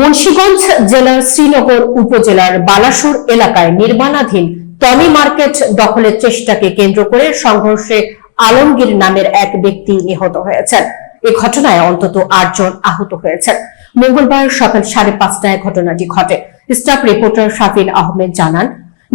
মুন্সিগঞ্জ জেলার শ্রীনগর উপজেলার বালাসুর এলাকায় নির্মাণাধীন টমি মার্কেট দখলের চেষ্টাকে কেন্দ্র করে সংঘর্ষে আলমগীর নামের এক ব্যক্তি নিহত হয়েছেন। এ ঘটনায় অন্তত ৮ জন আহত হয়েছেন। মঙ্গলবার সকাল ৫:৩০টায় ঘটনাটি ঘটে। স্টাফ রিপোর্টার শাফিন আহমেদ জানান,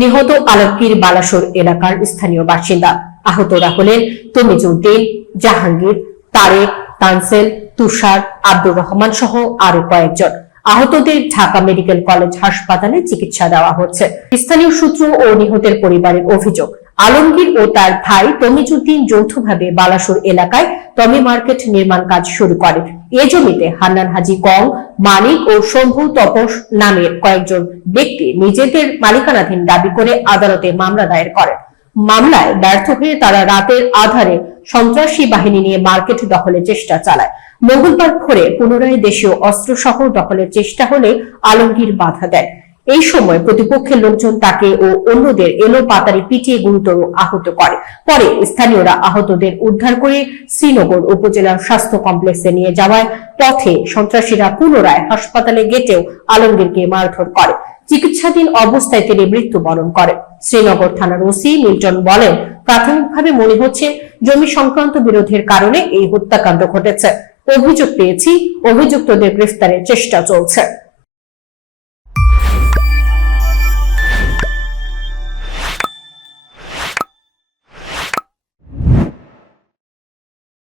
নিহত আলমগীর বালাসুর এলাকার স্থানীয় বাসিন্দা। আহতরা হলেন তমিজউদ্দিন, জাহাঙ্গীর, তারেক, তানসেল, তুষার, আব্দুর রহমান সহ আরো কয়েকজন। আহতদের ঢাকা মেডিকেল কলেজ হাসপাতালে চিকিৎসা দেওয়া হচ্ছে। স্থানীয় সূত্র ও নিহতের পরিবারের অভিযোগ, আলমগীর ও তার ভাই তমিজউদ্দিন যৌথভাবে বালাসুর এলাকায় টমি মার্কেট নির্মাণ কাজ শুরু করেন। এ জমিতে হান্নান হাজি কং, মানিক ও শম্ভু তপস নামের কয়েকজন ব্যক্তি নিজেদের মালিকানাধীন দাবি করে আদালতে মামলা দায়ের করেন। মামলায় ব্যর্থ হয়ে তারা রাতের আধারে সন্ত্রাসী বাহিনী নিয়ে মার্কেট দখলের চেষ্টা চালায়। মঙ্গলবার ভোরে পুনরায় দেশীয় অস্ত্রসহ দখলের চেষ্টা হলে আলমগীর বাধা দেন। এই সময় প্রতিপক্ষের লোকজন তাকে ও অন্যদের এলোপাতাড়ি পিটিয়ে গুরুতর আহত করে। পরে স্থানীয়রা আহতদের উদ্ধার করে শ্রীনগর উপজেলার স্বাস্থ্য কমপ্লেক্সে নিয়ে যাওয়ায় পথে সন্ত্রাসীরা পুনরায় হাসপাতালে গেটেও আলমগীরকে মারধর করে। চিকিৎসাধীন অবস্থায় তিনি মৃত্যুবরণ করেন। শ্রীনগর থানার ওসি মিল্টন বলেন, প্রাথমিকভাবে মনে হচ্ছে জমি সংক্রান্ত বিরোধের কারণে এই হত্যাকাণ্ড ঘটেছে। অভিযোগ পেয়েছি, অভিযুক্তদের গ্রেফতারের চেষ্টা চলছে।